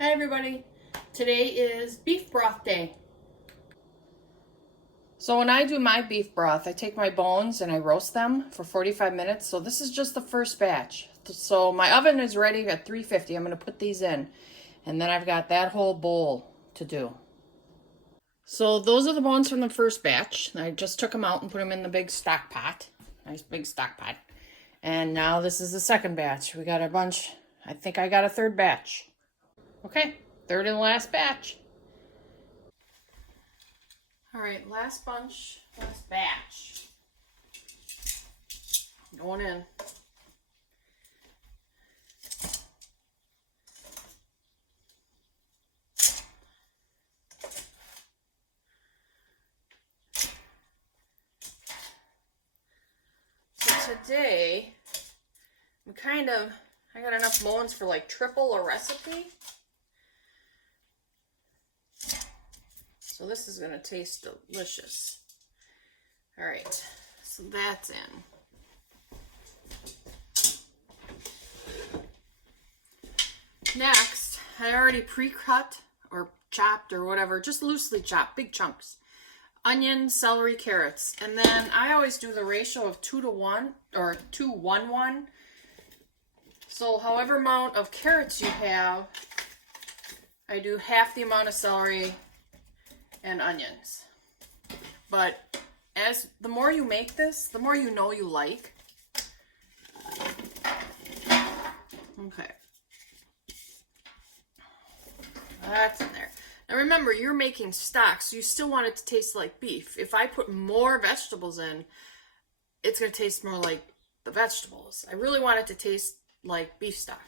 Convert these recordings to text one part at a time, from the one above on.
Hi everybody, today is beef broth day. So when I do my beef broth, I take my bones and I roast them for 45 minutes. So this is just the first batch. So my oven is ready at 350. I'm going to put these in. And then I've got that whole bowl to do. So those are the bones from the first batch. I just took them out and put them in the big stock pot. Nice big stock pot. And now this is the second batch. We got a bunch. I think I got a third batch. Okay, third and last batch. All right, last batch. Going in. So today, I got enough bones for like triple a recipe. So this is gonna taste delicious. All right, so that's in. Next, I already pre-cut or chopped or whatever, just loosely chopped, big chunks. Onion, celery, carrots. And then I always do the ratio of 2 to 1 or 2-1-1. So however amount of carrots you have, I do half the amount of celery and onions. But as the more you make this, the more you know you like. Okay. That's in there. Now remember, you're making stock, so you still want it to taste like beef. If I put more vegetables in, it's going to taste more like the vegetables. I really want it to taste like beef stock.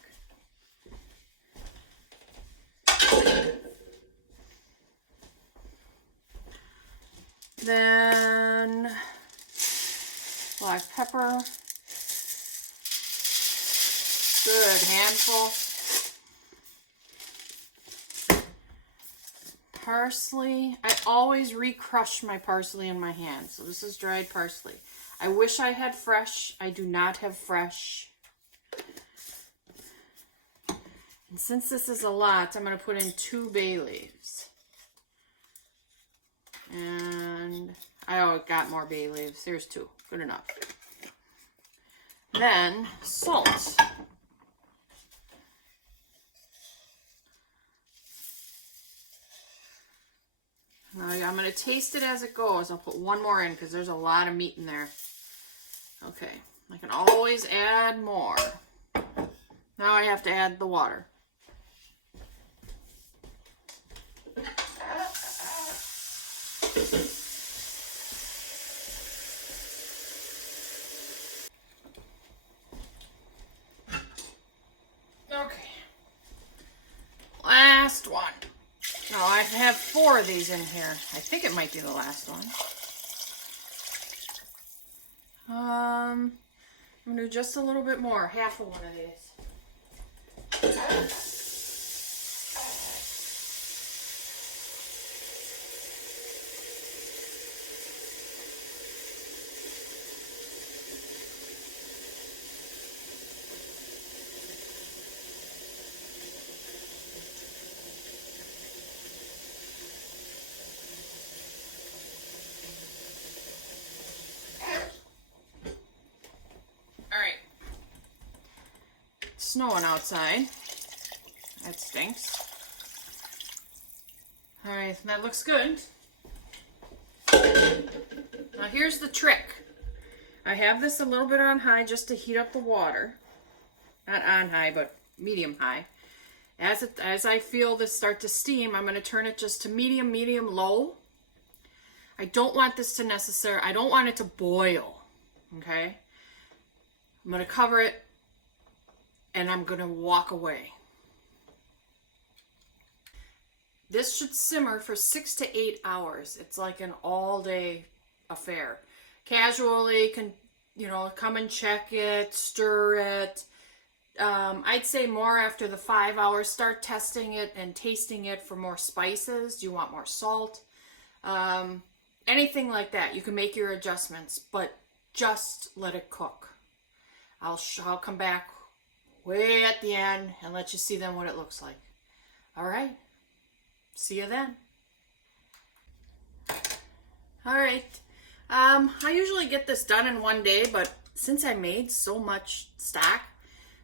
Then black pepper. Good handful. Parsley. I always re-crush my parsley in my hand. So this is dried parsley. I wish I had fresh. I do not have fresh. And since this is a lot, I'm going to put in 2 bay leaves. And I got more bay leaves. Here's 2. Good enough. Then salt. Now I'm going to taste it as it goes. I'll put 1 more in because there's a lot of meat in there. Okay, I can always add more. Now I have to add the water. Okay, last one. No, I have 4 of these in here. I think it might be the last one. I'm gonna do just a little bit more, half of one of these. Snowing outside. That stinks. Alright, that looks good. Now here's the trick. I have this a little bit on high just to heat up the water. Not on high, but medium high. As I feel this start to steam, I'm going to turn it just to medium, low. I don't want this to I don't want it to boil. Okay? I'm going to cover it and I'm going to walk away. This should simmer for 6 to 8 hours. It's like an all-day affair. Casually, come and check it, stir it. I'd say more after the 5 hours. Start testing it and tasting it for more spices. Do you want more salt? Anything like that. You can make your adjustments, but just let it cook. I'll come back way at the end and let you see then what it looks like. All right. See you then. All right. I usually get this done in one day, but since I made so much stock,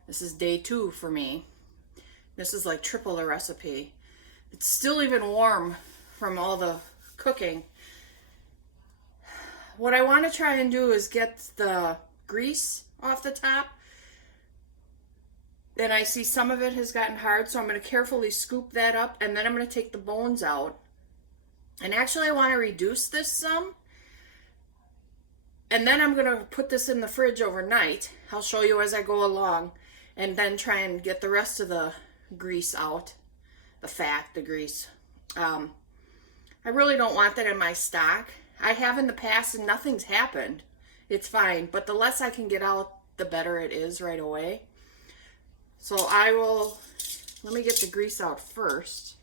this is day 2 for me. This is like triple the recipe. It's still even warm from all the cooking. What I want to try and do is get the grease off the top. And I see some of it has gotten hard, so I'm going to carefully scoop that up, and then I'm going to take the bones out. And actually I want to reduce this some. And then I'm going to put this in the fridge overnight. I'll show you as I go along. And then try and get the rest of the grease out. The fat, the grease. I really don't want that in my stock. I have in the past and nothing's happened. It's fine. But the less I can get out, the better it is right away. So let me get the grease out first.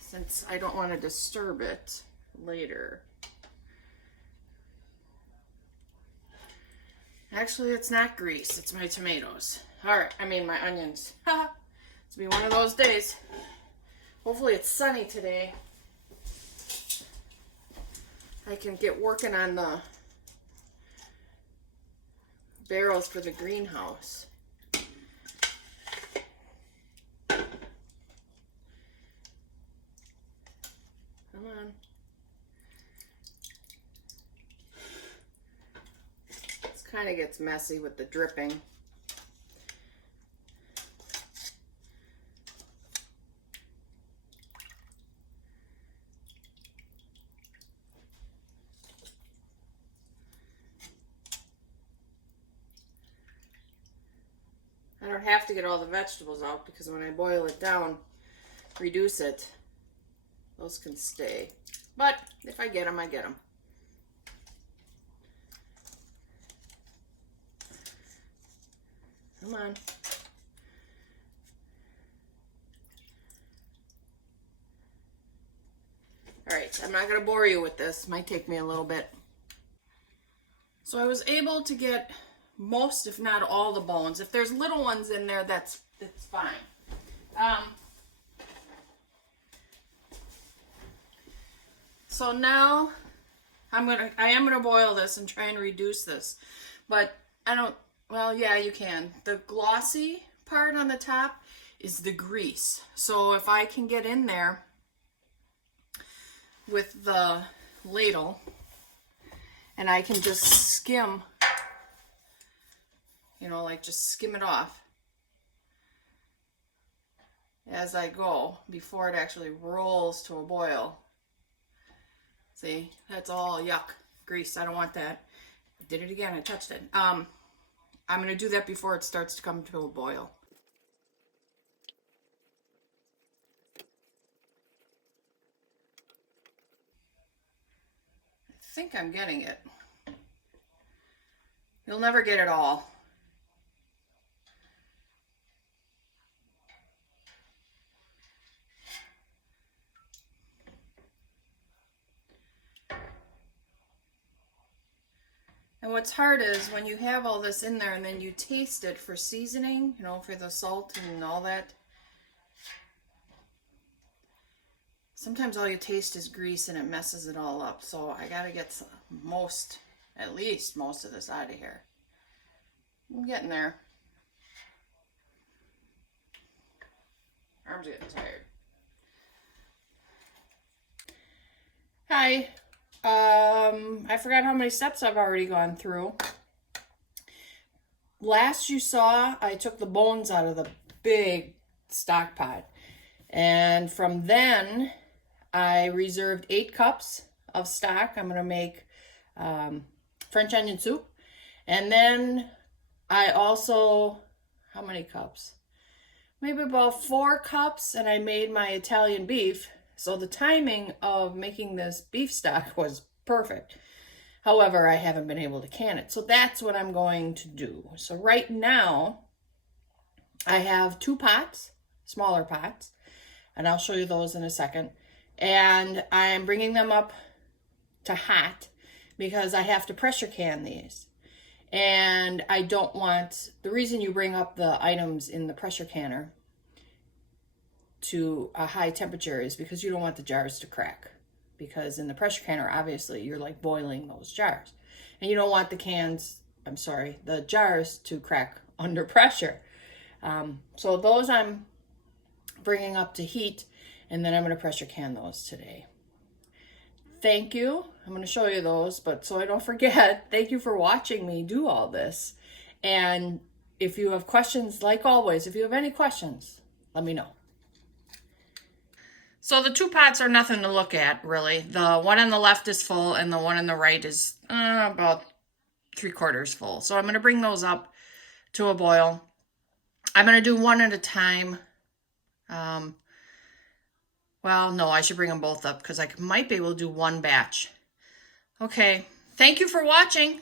Since I don't want to disturb it later. Actually, it's not grease. It's my tomatoes. All right, my onions. It's gonna be one of those days. Hopefully it's sunny today. I can get working on the barrels for the greenhouse. Come on. This kind of gets messy with the dripping. I don't have to get all the vegetables out because when I boil it down, reduce it, those can stay. But if I get them, I get them. Come on. All right, I'm not going to bore you with this. Might take me a little bit. So I was able to get most, if not all, the bones. If there's little ones in there, that's fine. So now I am gonna boil this and try and reduce this, but well, yeah, you can. The glossy part on the top is the grease. So if I can get in there with the ladle and I can just skim, just skim it off as I go before it actually rolls to a boil. See, that's all yuck, grease. I don't want that. I did it again, I touched it. I'm going to do that before it starts to come to a boil. I think I'm getting it. You'll never get it all. And what's hard is when you have all this in there and then you taste it for seasoning, for the salt and all that. Sometimes all you taste is grease and it messes it all up. So I gotta get at least most of this out of here. I'm getting there. Arms getting tired. Hi. I forgot how many steps I've already gone through. Last you saw, I took the bones out of the big stock pot. And from then, I reserved 8 cups of stock. I'm going to make French onion soup. And then I also, how many cups? Maybe about 4 cups, and I made my Italian beef. So the timing of making this beef stock was perfect. However, I haven't been able to can it. So that's what I'm going to do. So right now, I have 2 pots, smaller pots, and I'll show you those in a second. And I'm bringing them up to hot because I have to pressure can these. And I don't want, the reason you bring up the items in the pressure canner to a high temperature is because you don't want the jars to crack. Because in the pressure canner, obviously, you're like boiling those jars. And you don't want the jars to crack under pressure. So those I'm bringing up to heat, and then I'm going to pressure can those today. Thank you. I'm going to show you those, but so I don't forget, thank you for watching me do all this. And if you have questions, like always, if you have any questions, let me know. So the two pots are nothing to look at, really. The one on the left is full, and the one on the right is about 3/4 full. So I'm going to bring those up to a boil. I'm going to do one at a time. Well, no, I should bring them both up because I might be able to do one batch. Okay, thank you for watching.